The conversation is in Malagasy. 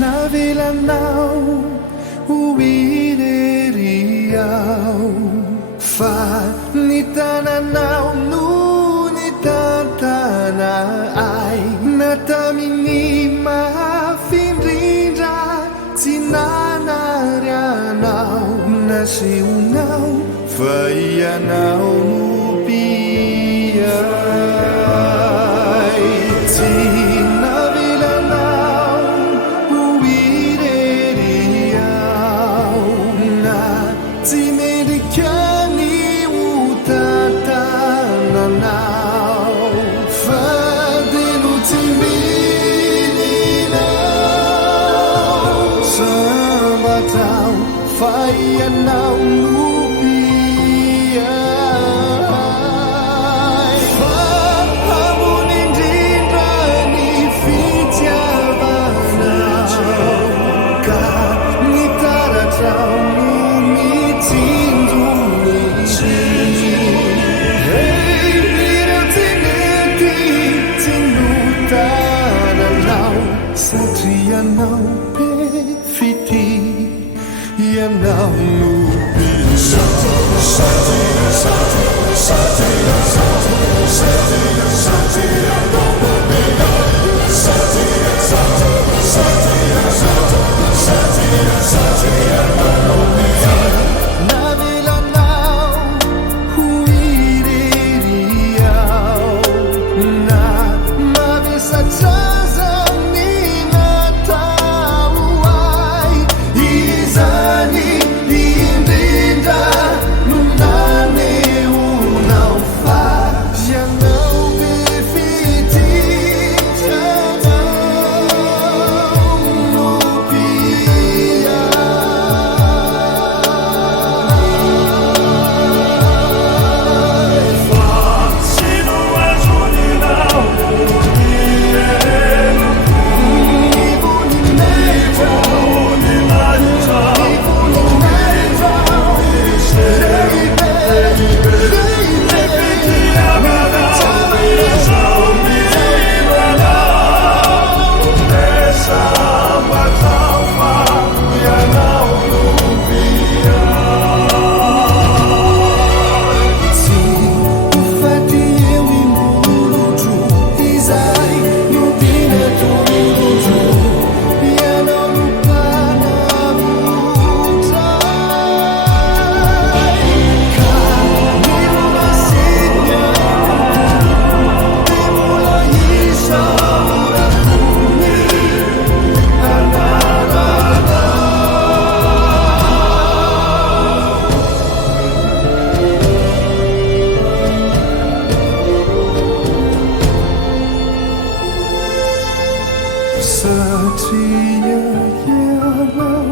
Navelanao uireriao fa ni tananao no ni tantana ai natamini mahafindrindra tsy nanarianao nasehonao fa ianao no piai tsy Fayanau lupiai Fahamun indrindrani fitiavanau Ka nitaratrau numitinduni Hei mirau tineti tindutananau Satrianau pe fiti Yanau lupi Navelanau huireriau na mavesatraza ninatauai izani indrinda nunaneu fa yanau befititanau lupia Sino és uninau Satria yanau